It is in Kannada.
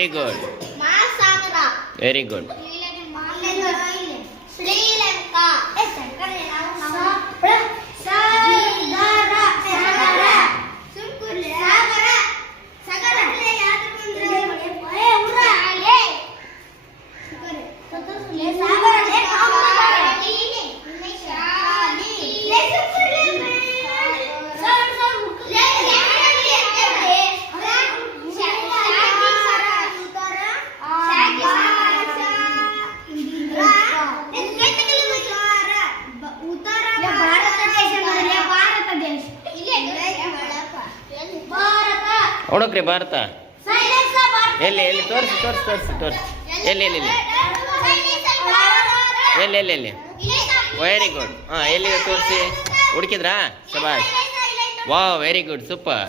Very good very good. Sri Lanka ಹುಡುಕ್ರಿ ಭಾರತ ಎಲ್ಲಿ ಎಲ್ಲಿ ತೋರಿಸಿ ತೋರಿಸಿ ತೋರಿಸಿ ತೋರಿಸಿ ಎಲ್ಲಿ ಎಲ್ಲಿ ಎಲ್ಲಿ ಎಲ್ಲಿ ಎಲ್ಲಿ ಎಲ್ಲಿ ವೆರಿ ಗುಡ್. ಹಾಂ ಎಲ್ಲಿ ತೋರಿಸಿ ಹುಡುಕಿದ್ರಾ ಶಬಾಷ್. Wow very good super.